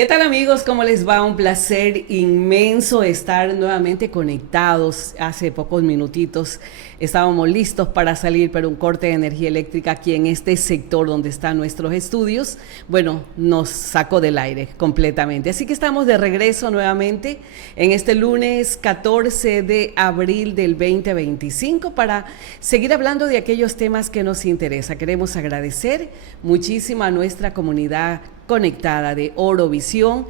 ¿Qué tal amigos? ¿Cómo les va? Un placer inmenso estar nuevamente conectados. Hace pocos minutitos estábamos listos para salir, pero un corte de energía eléctrica aquí en este sector donde están nuestros estudios, bueno, nos sacó del aire completamente. Así que estamos de regreso nuevamente en este lunes 14 de abril del 2025 para seguir hablando de aquellos temas que nos interesan. Queremos agradecer muchísimo a nuestra comunidad conectada de Orovisión.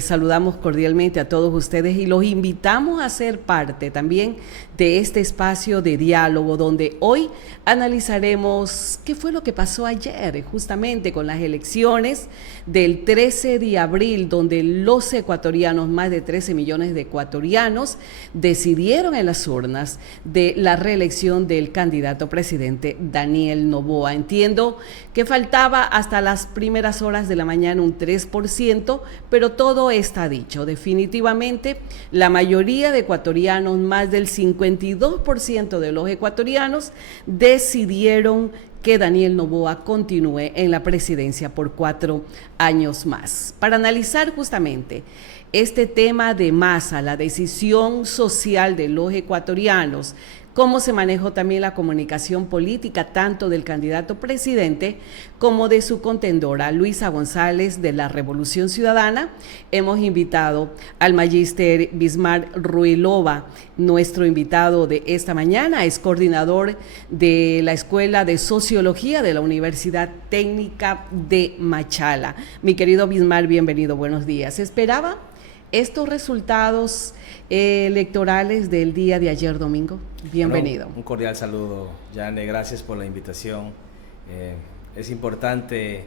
Saludamos cordialmente a todos ustedes y los invitamos a ser parte también de este espacio de diálogo donde hoy analizaremos qué fue lo que pasó ayer justamente con las elecciones del 13 de abril, donde los ecuatorianos, más de 13 millones de ecuatorianos, decidieron en las urnas de la reelección del candidato presidente Daniel Noboa. Entiendo que faltaba hasta las primeras horas de la mañana un 3%, pero todo está dicho. Definitivamente, la mayoría de ecuatorianos, más del 52% de los ecuatorianos, decidieron que Daniel Noboa continúe en la presidencia por 4 años más. Para analizar justamente este tema de masa, la decisión social de los ecuatorianos, cómo se manejó también la comunicación política tanto del candidato presidente como de su contendora Luisa González de la Revolución Ciudadana, hemos invitado al magíster Bismar Ruilova. Nuestro invitado de esta mañana es coordinador de la Escuela de Sociología de la Universidad Técnica de Machala. Mi querido Bismar, bienvenido, buenos días. ¿Esperaba estos resultados electorales del día de ayer domingo? Bienvenido. Bueno, un cordial saludo, Yane, gracias por la invitación. Es importante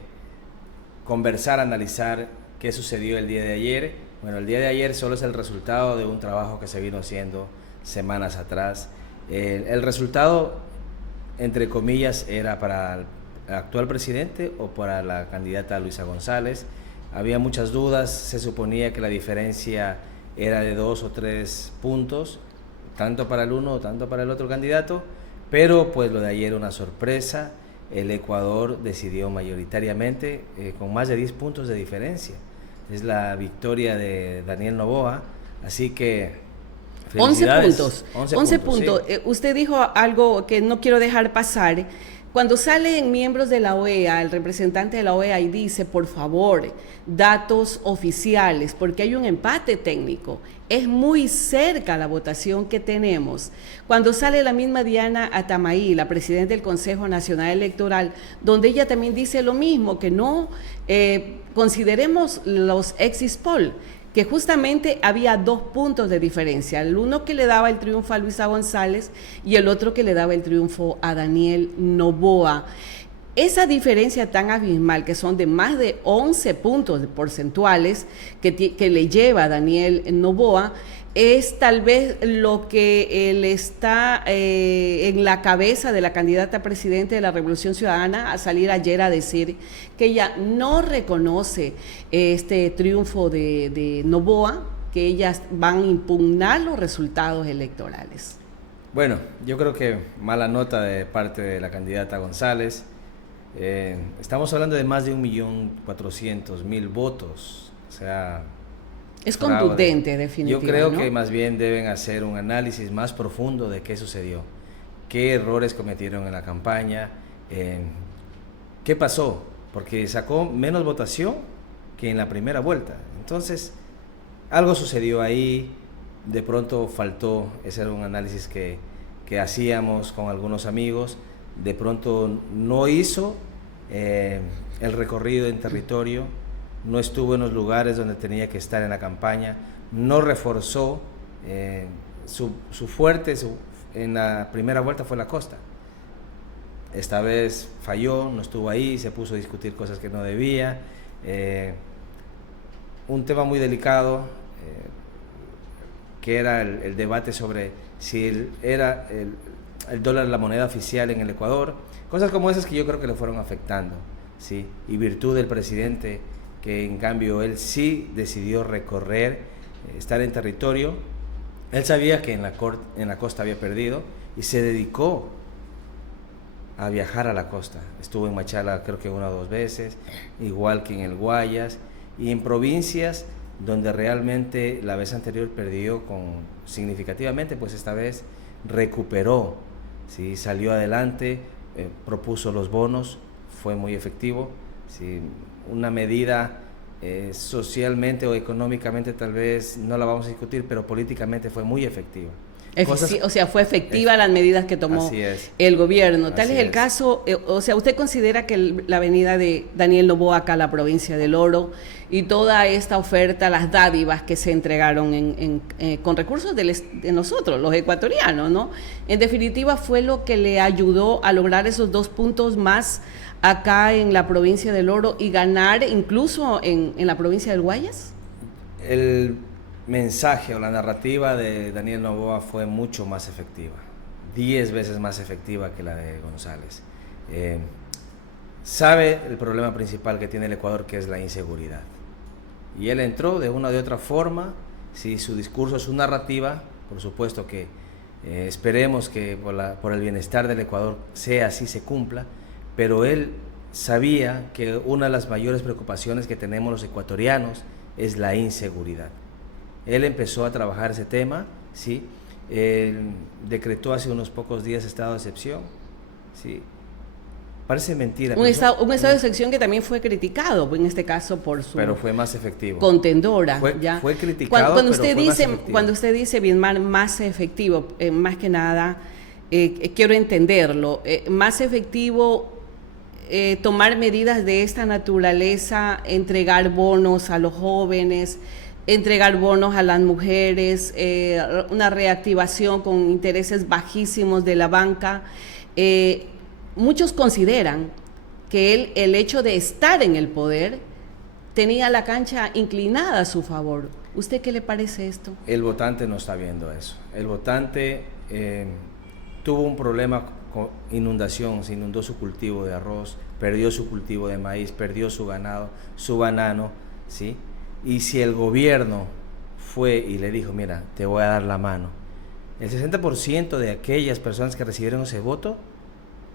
conversar, analizar qué sucedió el día de ayer. Bueno, el día de ayer solo es el resultado de un trabajo que se vino haciendo semanas atrás. El resultado, entre comillas, era para el actual presidente o para la candidata Luisa González. Había muchas dudas, se suponía que la diferencia era de 2 o 3 puntos, tanto para el uno o tanto para el otro candidato, pero pues lo de ayer una sorpresa. El Ecuador decidió mayoritariamente con más de 10 puntos de diferencia. Es la victoria de Daniel Noboa, así que 11 puntos. 11 puntos. Sí. Usted dijo algo que no quiero dejar pasar. Cuando salen miembros de la OEA, el representante de la OEA y dice, por favor, datos oficiales, porque hay un empate técnico, es muy cerca la votación que tenemos. Cuando sale la misma Diana Atamaí, la presidenta del Consejo Nacional Electoral, donde ella también dice lo mismo, que no consideremos los exit poll, que justamente había 2 puntos de diferencia, el uno que le daba el triunfo a Luisa González y el otro que le daba el triunfo a Daniel Noboa. Esa diferencia tan abismal, que son de más de 11 puntos porcentuales que le lleva a Daniel Noboa, es tal vez lo que él está en la cabeza de la candidata presidente de la Revolución Ciudadana a salir ayer a decir que ella no reconoce este triunfo de Noboa, que ellas van a impugnar los resultados electorales. Bueno, yo creo que mala nota de parte de la candidata González. Estamos hablando de más de 1.400.000 votos, o sea... Es contundente, definitivamente. Yo creo, ¿no?, que más bien deben hacer un análisis más profundo de qué sucedió, qué errores cometieron en la campaña, qué pasó, porque sacó menos votación que en la primera vuelta. Entonces, algo sucedió ahí, de pronto faltó, ese era un análisis que hacíamos con algunos amigos, de pronto no hizo el recorrido en territorio, no estuvo en los lugares donde tenía que estar en la campaña, no reforzó su fuerte en la primera vuelta fue la costa. Esta vez falló, no estuvo ahí, se puso a discutir cosas que no debía. Un tema muy delicado, que era el debate sobre si era el dólar la moneda oficial en el Ecuador. Cosas como esas que yo creo que le fueron afectando, ¿sí? Y virtud del presidente, que en cambio él sí decidió recorrer, estar en territorio. Él sabía que en la costa había perdido y se dedicó a viajar a la costa. Estuvo en Machala creo que 1 o 2 veces, igual que en el Guayas, y en provincias donde realmente la vez anterior perdió significativamente, pues esta vez recuperó, ¿sí? Salió adelante, propuso los bonos, fue muy efectivo, ¿sí? Una medida socialmente o económicamente tal vez no la vamos a discutir, pero políticamente fue muy efectiva. O sea, fue efectiva las medidas que tomó el gobierno. Tal es el caso, o sea, ¿usted considera que la venida de Daniel Noboa acá a la provincia del Oro y toda esta oferta, las dádivas que se entregaron con recursos de nosotros, los ecuatorianos, ¿no? En definitiva, fue lo que le ayudó a lograr esos 2 puntos más acá en la provincia del Oro y ganar incluso en la provincia del Guayas? El mensaje o la narrativa de Daniel Noboa fue mucho más efectiva, 10 veces más efectiva que la de González. Sabe el problema principal que tiene el Ecuador, que es la inseguridad, y él entró de una o de otra forma. Si su discurso, su narrativa, por supuesto que esperemos que por el bienestar del Ecuador sea así, se cumpla, pero él sabía que una de las mayores preocupaciones que tenemos los ecuatorianos es la inseguridad. Él empezó a trabajar ese tema, ¿sí? Él decretó hace unos pocos días estado de excepción, ¿sí? Parece mentira. Un estado de excepción que también fue criticado, en este caso por su... Pero fue más efectivo. Contendora. Fue criticado, cuando usted pero dice, fue cuando usted dice, bien, más efectivo, más que nada, quiero entenderlo, más efectivo... tomar medidas de esta naturaleza, entregar bonos a los jóvenes, entregar bonos a las mujeres, una reactivación con intereses bajísimos de la banca. Muchos consideran que el hecho de estar en el poder tenía la cancha inclinada a su favor. ¿Usted qué le parece esto? El votante no está viendo eso. El votante tuvo un problema con inundación, se inundó su cultivo de arroz, perdió su cultivo de maíz, perdió su ganado, su banano, ¿sí? Y si el gobierno fue y le dijo, mira, te voy a dar la mano, el 60% de aquellas personas que recibieron ese voto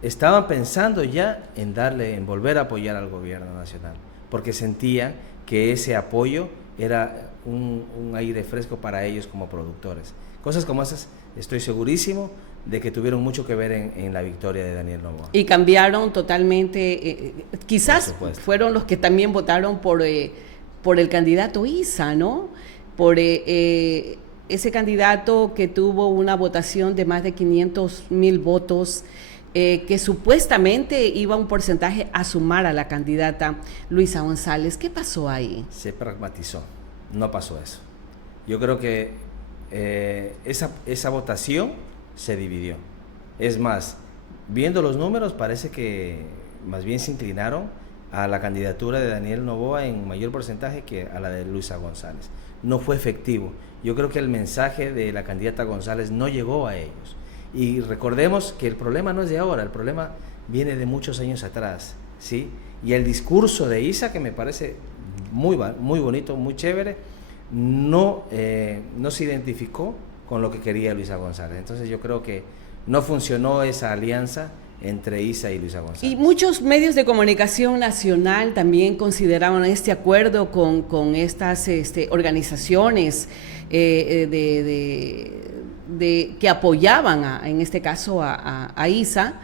estaban pensando ya en volver a apoyar al gobierno nacional, porque sentían que ese apoyo era un aire fresco para ellos como productores. Cosas como esas, estoy segurísimo de que tuvieron mucho que ver en la victoria de Daniel Noboa. Y cambiaron totalmente, quizás fueron los que también votaron por el candidato Issa, ¿no? Por ese candidato que tuvo una votación de más de 500,000 votos, que supuestamente iba un porcentaje a sumar a la candidata Luisa González. ¿Qué pasó ahí? Se pragmatizó, no pasó eso. Yo creo que esa votación se dividió. Es más, viendo los números, parece que más bien se inclinaron a la candidatura de Daniel Noboa en mayor porcentaje que a la de Luisa González. No fue efectivo. Yo creo que el mensaje de la candidata González no llegó a ellos. Y recordemos que el problema no es de ahora, el problema viene de muchos años atrás, ¿sí? Y el discurso de Issa, que me parece muy bonito, muy chévere, no se identificó con lo que quería Luisa González. Entonces yo creo que no funcionó esa alianza entre Issa y Luisa González. Y muchos medios de comunicación nacional también consideraban este acuerdo con estas organizaciones que apoyaban en este caso a Issa,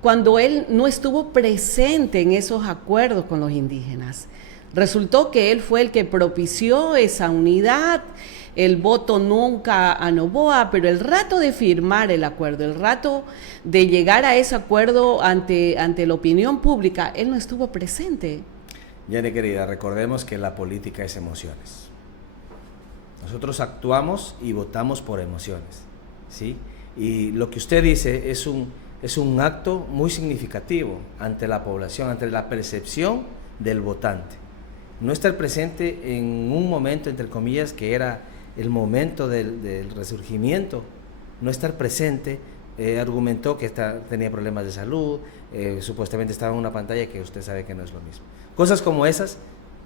cuando él no estuvo presente en esos acuerdos con los indígenas. Resultó que él fue el que propició esa unidad, el voto nunca a Noboa, pero el rato de firmar el acuerdo, el rato de llegar a ese acuerdo ante la opinión pública, él no estuvo presente. Yane querida, recordemos que la política es emociones. Nosotros actuamos y votamos por emociones, ¿sí? Y lo que usted dice es un acto muy significativo ante la población, ante la percepción del votante. No estar presente en un momento, entre comillas, que era el momento del resurgimiento, no estar presente, argumentó que tenía problemas de salud, supuestamente estaba en una pantalla, que usted sabe que no es lo mismo. Cosas como esas,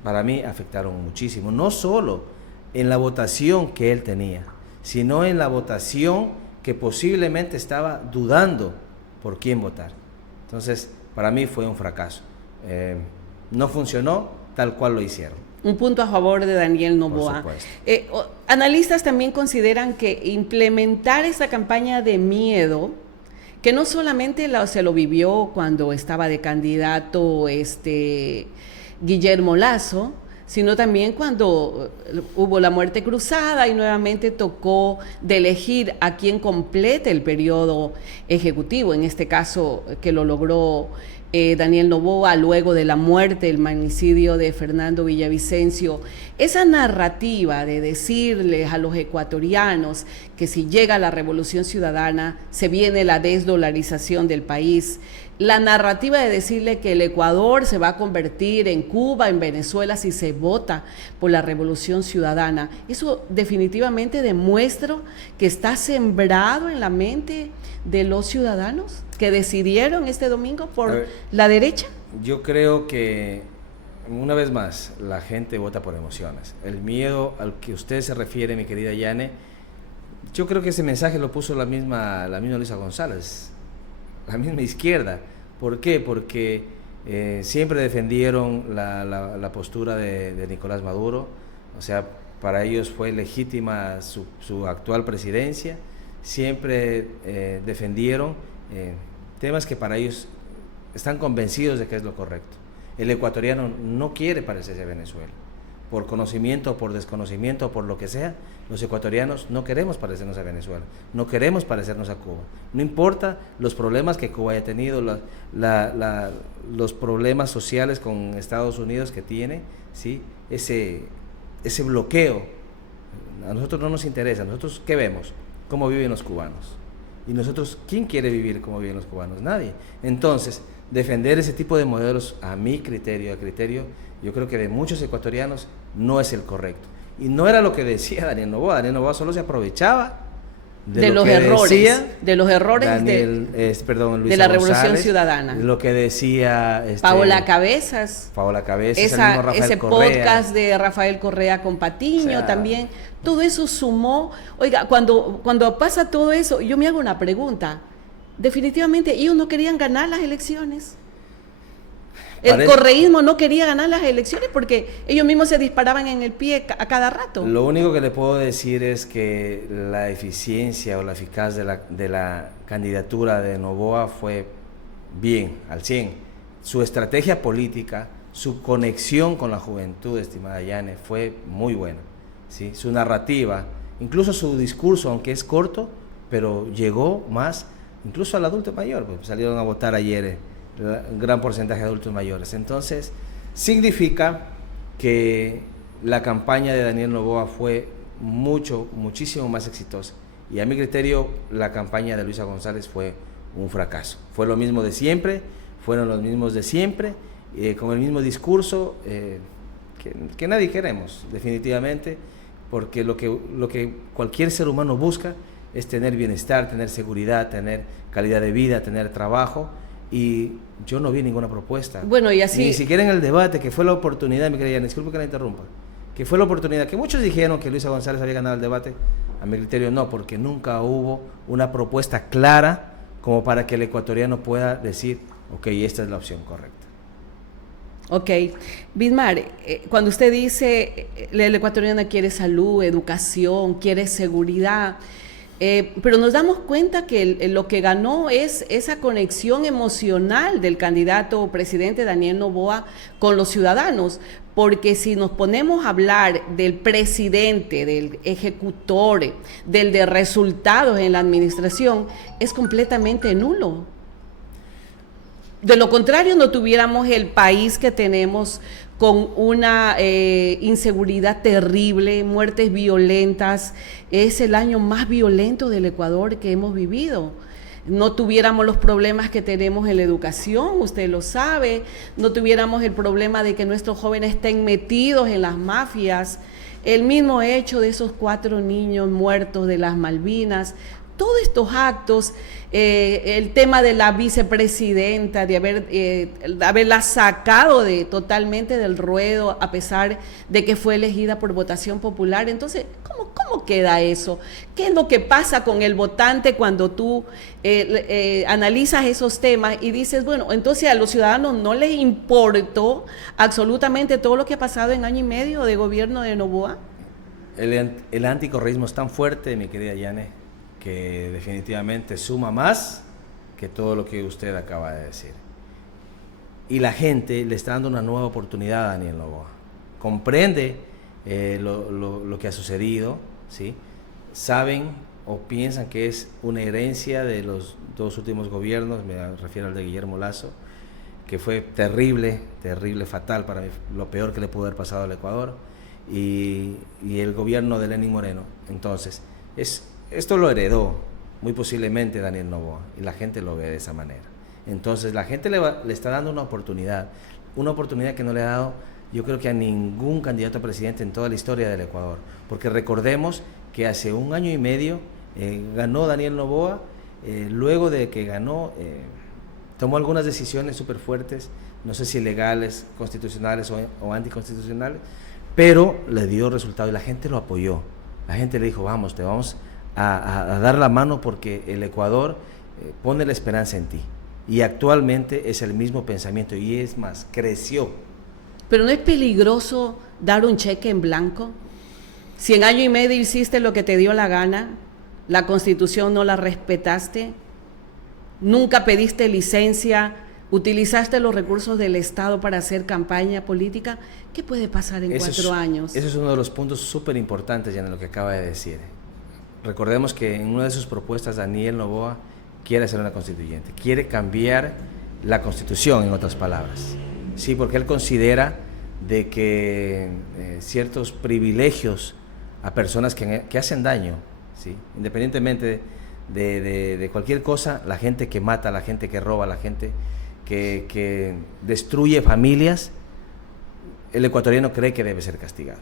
para mí, afectaron muchísimo, no solo en la votación que él tenía, sino en la votación que posiblemente estaba dudando por quién votar. Entonces, para mí fue un fracaso. No funcionó tal cual lo hicieron. Un punto a favor de Daniel Noboa. Analistas también consideran que implementar esa campaña de miedo, que no solamente se lo vivió cuando estaba de candidato Guillermo Lasso, sino también cuando hubo la muerte cruzada y nuevamente tocó de elegir a quien complete el periodo ejecutivo, en este caso que lo logró Daniel Noboa luego de la muerte, el magnicidio de Fernando Villavicencio. Esa narrativa de decirles a los ecuatorianos que si llega la revolución ciudadana se viene la desdolarización del país, la narrativa de decirle que el Ecuador se va a convertir en Cuba, en Venezuela, si se vota por la revolución ciudadana, eso definitivamente demuestra que está sembrado en la mente de los ciudadanos que decidieron este domingo por la derecha. Yo creo que, una vez más, la gente vota por emociones. El miedo al que usted se refiere, mi querida Yane, yo creo que ese mensaje lo puso la misma Luisa González, la misma izquierda. ¿Por qué? Porque siempre defendieron la postura de Nicolás Maduro, o sea, para ellos fue legítima su actual presidencia, siempre defendieron temas que para ellos están convencidos de que es lo correcto. El ecuatoriano no quiere parecerse a Venezuela, por conocimiento, por desconocimiento, por lo que sea. Los ecuatorianos no queremos parecernos a Venezuela, no queremos parecernos a Cuba. No importa los problemas que Cuba haya tenido, los problemas sociales con Estados Unidos que tiene, ¿sí? Ese bloqueo, a nosotros no nos interesa. Nosotros, ¿qué vemos? ¿Cómo viven los cubanos? Y nosotros, ¿quién quiere vivir como viven los cubanos? Nadie. Entonces, defender ese tipo de modelos, a mi criterio, yo creo que de muchos ecuatorianos no es el correcto. Y no era lo que decía Daniel Noboa. Daniel Noboa solo se aprovechaba de los errores de la Revolución Ciudadana. Lo que decía Paola Cabezas, ese podcast de Rafael Correa con Patiño, o sea, también. Todo eso sumó. Oiga, cuando pasa todo eso, yo me hago una pregunta. Definitivamente ellos no querían ganar las elecciones. El correísmo no quería ganar las elecciones porque ellos mismos se disparaban en el pie a cada rato. Lo único que le puedo decir es que la eficiencia o la eficacia de la candidatura de Noboa fue bien, al 100. Su estrategia política, su conexión con la juventud, estimada Yane, fue muy buena, ¿sí? Su narrativa, incluso su discurso, aunque es corto, pero llegó más, incluso al adulto mayor, pues salieron a votar ayer un gran porcentaje de adultos mayores. Entonces, significa que la campaña de Daniel Noboa fue muchísimo más exitosa. Y a mi criterio, la campaña de Luisa González fue un fracaso. Fue lo mismo de siempre, fueron los mismos de siempre, con el mismo discurso que nadie queremos, definitivamente, porque lo que cualquier ser humano busca es tener bienestar, tener seguridad, tener calidad de vida, tener trabajo. Y yo no vi ninguna propuesta. Bueno, y así... Ni siquiera en el debate, que fue la oportunidad, mi querida, disculpe que la interrumpa, que fue la oportunidad, que muchos dijeron que Luisa González había ganado el debate, a mi criterio no, porque nunca hubo una propuesta clara como para que el ecuatoriano pueda decir, ok, esta es la opción correcta. Ok. Bismar, cuando usted dice el ecuatoriano quiere salud, educación, quiere seguridad... pero nos damos cuenta que lo que ganó es esa conexión emocional del candidato presidente Daniel Noboa con los ciudadanos, porque si nos ponemos a hablar del presidente, del ejecutor, del de resultados en la administración, es completamente nulo. De lo contrario, no tuviéramos el país que tenemos con una inseguridad terrible, muertes violentas. Es el año más violento del Ecuador que hemos vivido. No tuviéramos los problemas que tenemos en la educación, usted lo sabe, no tuviéramos el problema de que nuestros jóvenes estén metidos en las mafias, el mismo hecho de esos 4 niños muertos de las Malvinas. todos estos actos, el tema de la vicepresidenta, de haberla sacado totalmente del ruedo a pesar de que fue elegida por votación popular. Entonces, ¿cómo queda eso? ¿Qué es lo que pasa con el votante cuando tú analizas esos temas y dices, bueno, entonces a los ciudadanos no les importó absolutamente todo lo que ha pasado en año y medio de gobierno de Noboa? El anticorreísmo es tan fuerte, mi querida Yane, que definitivamente suma más que todo lo que usted acaba de decir. Y la gente le está dando una nueva oportunidad a Daniel Noboa. Comprende lo que ha sucedido, ¿sí? Saben o piensan que es una herencia de los dos últimos gobiernos, me refiero al de Guillermo Lasso, que fue terrible, fatal para mí, lo peor que le pudo haber pasado al Ecuador, y el gobierno de Lenín Moreno. Entonces, esto lo heredó muy posiblemente Daniel Noboa, y la gente lo ve de esa manera. Entonces la gente le está dando una oportunidad que no le ha dado, yo creo, que a ningún candidato a presidente en toda la historia del Ecuador, porque recordemos que hace un año y medio ganó Daniel Noboa, luego de que ganó tomó algunas decisiones súper fuertes, no sé si legales, constitucionales o anticonstitucionales, pero le dio resultado y la gente lo apoyó. La gente le dijo, vamos, te vamos a dar la mano porque el Ecuador pone la esperanza en ti. Y actualmente es el mismo pensamiento, y es más, creció. Pero ¿no es peligroso dar un cheque en blanco? Si en año y medio hiciste lo que te dio la gana, la Constitución no la respetaste, nunca pediste licencia, utilizaste los recursos del Estado para hacer campaña política, ¿qué puede pasar en 4 años? Ese es uno de los puntos súper importantes, ya en lo que acaba de decir. Recordemos que en una de sus propuestas Daniel Noboa quiere hacer una constituyente, quiere cambiar la Constitución, en otras palabras. Sí, porque él considera de que ciertos privilegios a personas que hacen daño, ¿sí? Independientemente de cualquier cosa, la gente que mata, la gente que roba, la gente que destruye familias, el ecuatoriano cree que debe ser castigado.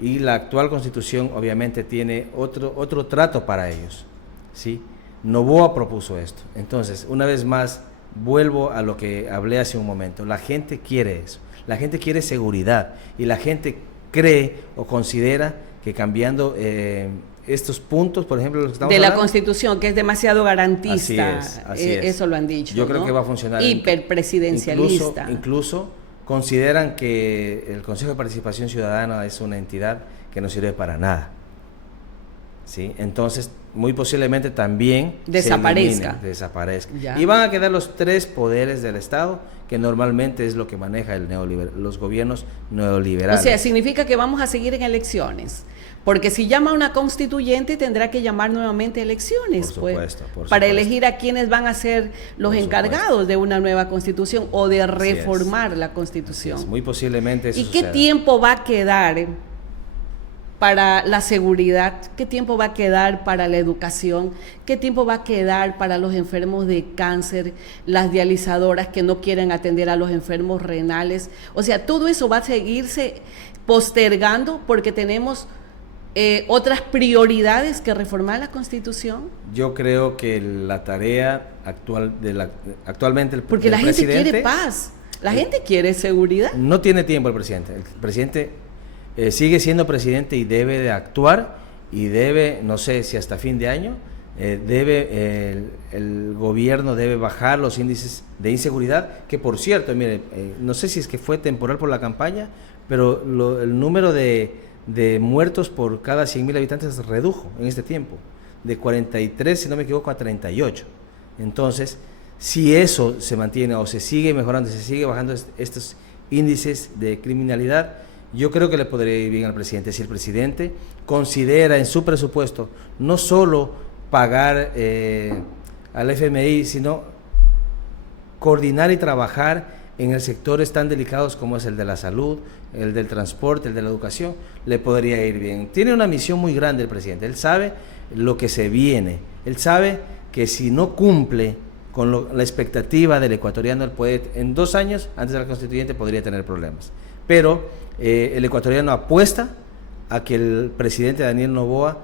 Y la actual Constitución obviamente tiene otro trato para ellos, ¿sí? Noboa propuso esto. Entonces, una vez más, vuelvo a lo que hablé hace un momento. La gente quiere eso, la gente quiere seguridad, y la gente cree o considera que cambiando estos puntos, por ejemplo, los que estamos de la hablando, Constitución, que es demasiado garantista, así es. Eso lo han dicho. Yo creo, ¿no? que va a funcionar. Hiperpresidencialista. Incluso consideran que el Consejo de Participación Ciudadana es una entidad que no sirve para nada, ¿sí? Entonces, muy posiblemente también desaparezca. Ya. Y van a quedar los 3 poderes del Estado, que normalmente es lo que maneja los gobiernos neoliberales. O sea, significa que vamos a seguir en elecciones, porque si llama una constituyente tendrá que llamar nuevamente elecciones, por supuesto. Para elegir a quienes van a ser los encargados de una nueva constitución o de reformar la constitución. Muy posiblemente eso ¿Y qué suceda. tiempo va a quedar para la seguridad? ¿Qué tiempo va a quedar para la educación? ¿Qué tiempo va a quedar para los enfermos de cáncer, las dializadoras que no quieren atender a los enfermos renales? O sea, todo eso va a seguirse postergando porque tenemos otras prioridades que reformar la Constitución. Yo creo que la tarea actualmente el porque la gente quiere paz, la gente quiere seguridad. No tiene tiempo el presidente sigue siendo presidente y debe de actuar, y debe, no sé si hasta fin de año, el gobierno debe bajar los índices de inseguridad, que por cierto, mire, no sé si es que fue temporal por la campaña, pero el número de muertos por cada 100.000 habitantes se redujo en este tiempo, de 43, si no me equivoco, a 38. Entonces, si eso se mantiene o se sigue mejorando, se sigue bajando estos índices de criminalidad, yo creo que le podría ir bien al presidente. Si el presidente considera en su presupuesto no solo pagar al FMI, sino coordinar y trabajar en sectores tan delicados como es el de la salud, el del transporte, el de la educación, le podría ir bien. Tiene una misión muy grande el presidente, él sabe lo que se viene, él sabe que si no cumple con la expectativa del ecuatoriano, él puede, en 2 años, antes de la constituyente, podría tener problemas. Pero el ecuatoriano apuesta a que el presidente Daniel Noboa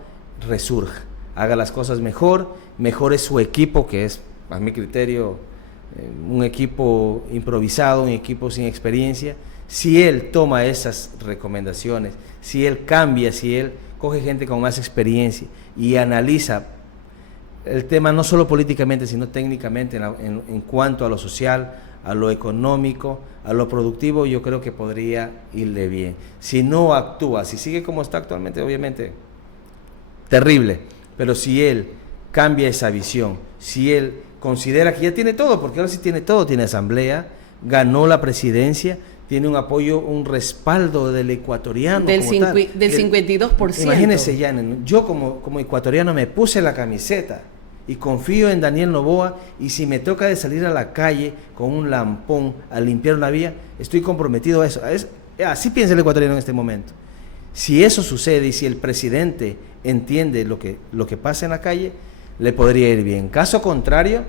resurja, haga las cosas mejor, mejore su equipo, que es, a mi criterio, un equipo improvisado, un equipo sin experiencia. Si él toma esas recomendaciones, si él cambia, si él coge gente con más experiencia y analiza el tema no solo políticamente, sino técnicamente en cuanto a lo social, a lo económico, a lo productivo, yo creo que podría irle bien. Si no actúa, si sigue como está actualmente, obviamente, terrible, pero si él cambia esa visión, si él considera que ya tiene todo, porque ahora sí tiene todo, tiene asamblea, ganó la presidencia, tiene un apoyo, un respaldo del ecuatoriano. Del 52%. Imagínense, Janet, yo como ecuatoriano me puse la camiseta y confío en Daniel Noboa, y si me toca de salir a la calle con un lampón a limpiar una vía, estoy comprometido a eso. Así piensa el ecuatoriano en este momento. Si eso sucede y si el presidente entiende lo que pasa en la calle, le podría ir bien. Caso contrario,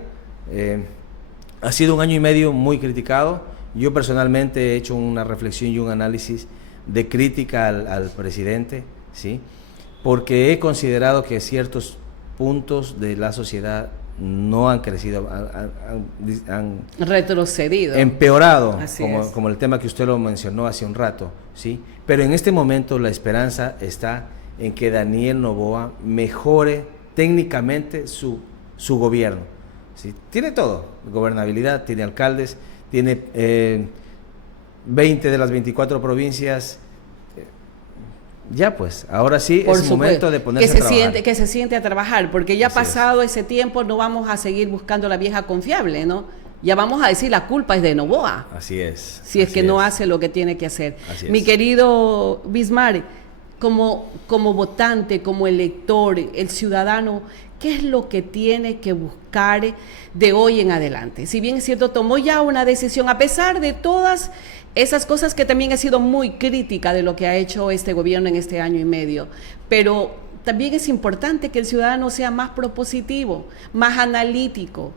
ha sido un año y medio muy criticado. Yo personalmente he hecho una reflexión y un análisis de crítica al presidente, ¿sí? Porque he considerado que ciertos puntos de la sociedad no han crecido, han retrocedido, empeorado, como el tema que usted lo mencionó hace un rato, ¿sí? Pero en este momento la esperanza está en que Daniel Noboa mejore técnicamente su gobierno, ¿sí? Tiene todo, gobernabilidad, tiene alcaldes, tiene 20 de las 24 provincias. Ya pues, ahora sí es momento de ponerse a trabajar. Que se siente a trabajar, porque ya pasado ese tiempo no vamos a seguir buscando la vieja confiable, ¿no? Ya vamos a decir la culpa es de Noboa. Así es. Si es que no hace lo que tiene que hacer. Mi querido Bismar, como votante, como elector, el ciudadano, ¿qué es lo que tiene que buscar de hoy en adelante? Si bien es cierto, tomó ya una decisión, a pesar de todas esas cosas que también he sido muy crítica de lo que ha hecho este gobierno en este año y medio, pero también es importante que el ciudadano sea más propositivo, más analítico,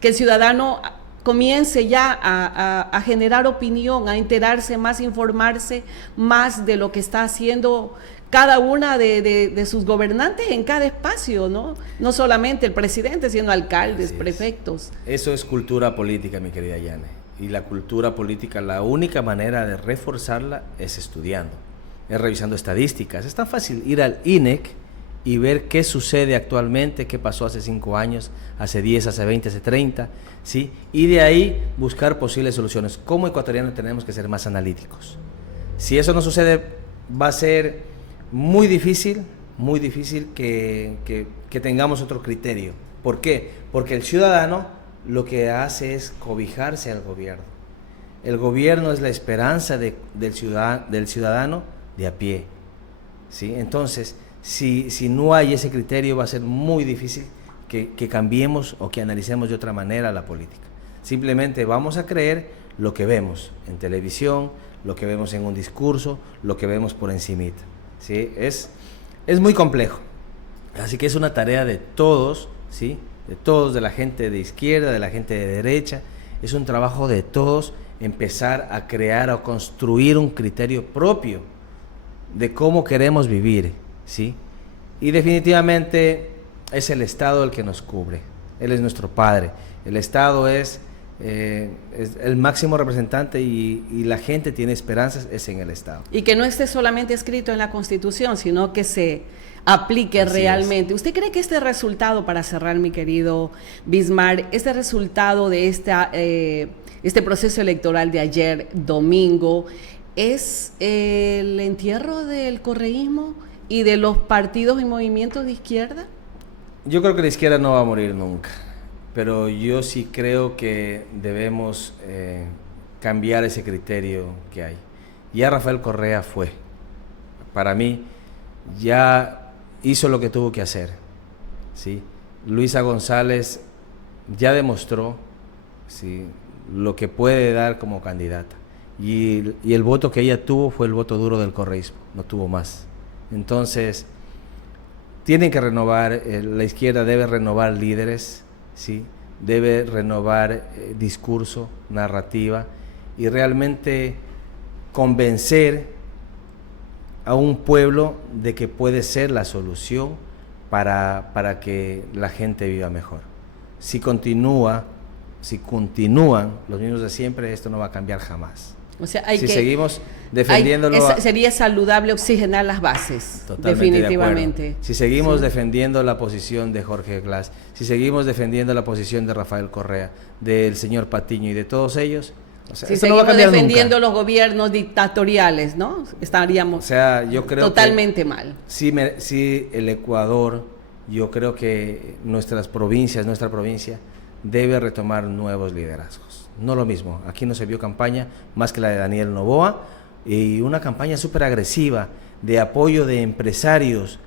que el ciudadano comience ya a generar opinión, a enterarse más, informarse más de lo que está haciendo cada una de sus gobernantes en cada espacio, ¿no? No solamente el presidente, sino alcaldes, prefectos. Eso es cultura política, mi querida Yane. Y la cultura política, la única manera de reforzarla es estudiando, es revisando estadísticas. Es tan fácil ir al INEC y ver qué sucede actualmente, qué pasó hace 5 años, hace 10, hace 20, hace 30, ¿sí? Y de ahí buscar posibles soluciones. Como ecuatorianos tenemos que ser más analíticos. Si eso no sucede, va a ser muy difícil que tengamos otro criterio. ¿Por qué? Porque el ciudadano lo que hace es cobijarse al gobierno. El gobierno es la esperanza del ciudadano de a pie, ¿sí? Entonces, si no hay ese criterio, va a ser muy difícil que cambiemos o que analicemos de otra manera la política. Simplemente vamos a creer lo que vemos en televisión, lo que vemos en un discurso, lo que vemos por encimita, ¿sí? Es muy complejo. Así que es una tarea de todos, ¿sí? De todos, de la gente de izquierda, de la gente de derecha. Es un trabajo de todos empezar a crear o construir un criterio propio de cómo queremos vivir, ¿sí? Y definitivamente es el Estado el que nos cubre. Él es nuestro padre. El Estado es el máximo representante y la gente tiene esperanzas es en el Estado. Y que no esté solamente escrito en la Constitución, sino que se aplique así realmente. ¿Usted cree que este resultado, para cerrar, mi querido Bismar, este resultado de este proceso electoral de ayer domingo es el entierro del correísmo y de los partidos y movimientos de izquierda? Yo creo que la izquierda no va a morir nunca, pero yo sí creo que debemos cambiar ese criterio que hay. Ya Rafael Correa fue, para mí, ya hizo lo que tuvo que hacer, ¿sí? Luisa González ya demostró, ¿sí?, lo que puede dar como candidata, y el voto que ella tuvo fue el voto duro del correísmo, no tuvo más. Entonces, tienen que renovar, la izquierda debe renovar líderes, ¿sí?, debe renovar discurso, narrativa, y realmente convencer a un pueblo de que puede ser la solución para que la gente viva mejor. Si continúan los mismos de siempre, esto no va a cambiar jamás. O sea, seguimos defendiéndolo... sería saludable oxigenar las bases, Totalmente definitivamente. Si seguimos defendiendo la posición de Jorge Glass, si seguimos defendiendo la posición de Rafael Correa, del señor Patiño y de todos ellos, o sea, si esto no va a seguimos cambiar defendiendo nunca. los gobiernos dictatoriales, ¿no? Estaríamos Yo creo totalmente mal. Sí, el Ecuador, yo creo que nuestra provincia, debe retomar nuevos liderazgos. No lo mismo, aquí no se vio campaña más que la de Daniel Noboa, y una campaña súper agresiva de apoyo de empresarios,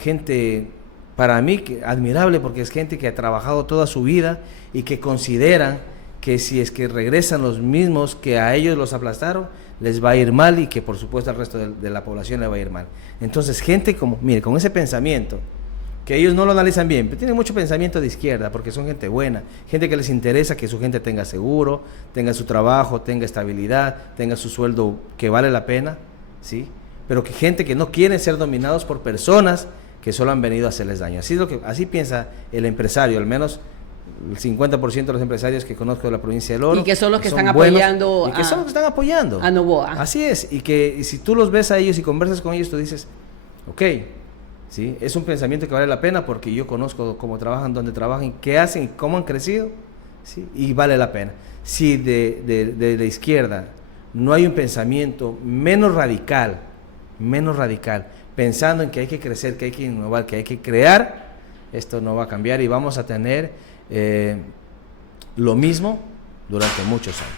gente, para mí, admirable, porque es gente que ha trabajado toda su vida y que consideran que si es que regresan los mismos que a ellos los aplastaron, les va a ir mal, y que por supuesto al resto de la población le va a ir mal. Entonces, gente con ese pensamiento, que ellos no lo analizan bien, pero tienen mucho pensamiento de izquierda, porque son gente buena, gente que les interesa que su gente tenga seguro, tenga su trabajo, tenga estabilidad, tenga su sueldo que vale la pena, ¿sí? Pero que gente que no quiere ser dominados por personas que solo han venido a hacerles daño. Así piensa el empresario, al menos el 50% de los empresarios que conozco de la provincia del Oro. Y que son los que están buenos, apoyando y que son los que están apoyando a Noboa. Así es, y si tú los ves a ellos y conversas con ellos, tú dices, ok, ¿sí? Es un pensamiento que vale la pena, porque yo conozco cómo trabajan, dónde trabajan, qué hacen y cómo han crecido, ¿sí? Y vale la pena. Si de la izquierda no hay un pensamiento menos radical, pensando en que hay que crecer, que hay que innovar, que hay que crear, esto no va a cambiar, y vamos a tener lo mismo durante muchos años.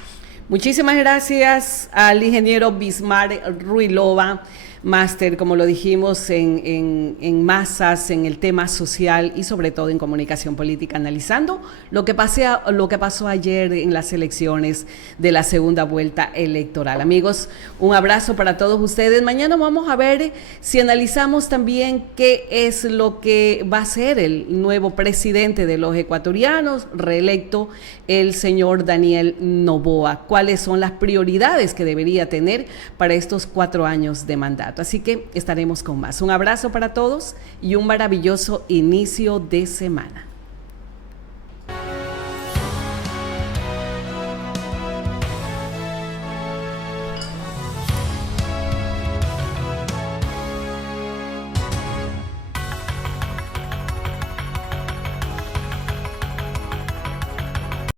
Muchísimas gracias al ingeniero Bismar Ruilova, máster, como lo dijimos, en masas, en el tema social y sobre todo en comunicación política, analizando lo que pasó ayer en las elecciones de la segunda vuelta electoral. Amigos, un abrazo para todos ustedes. Mañana vamos a ver si analizamos también qué es lo que va a ser el nuevo presidente de los ecuatorianos, reelecto, el señor Daniel Noboa. ¿Cuáles son las prioridades que debería tener para estos 4 años de mandato? Así que estaremos con más. Un abrazo para todos y un maravilloso inicio de semana.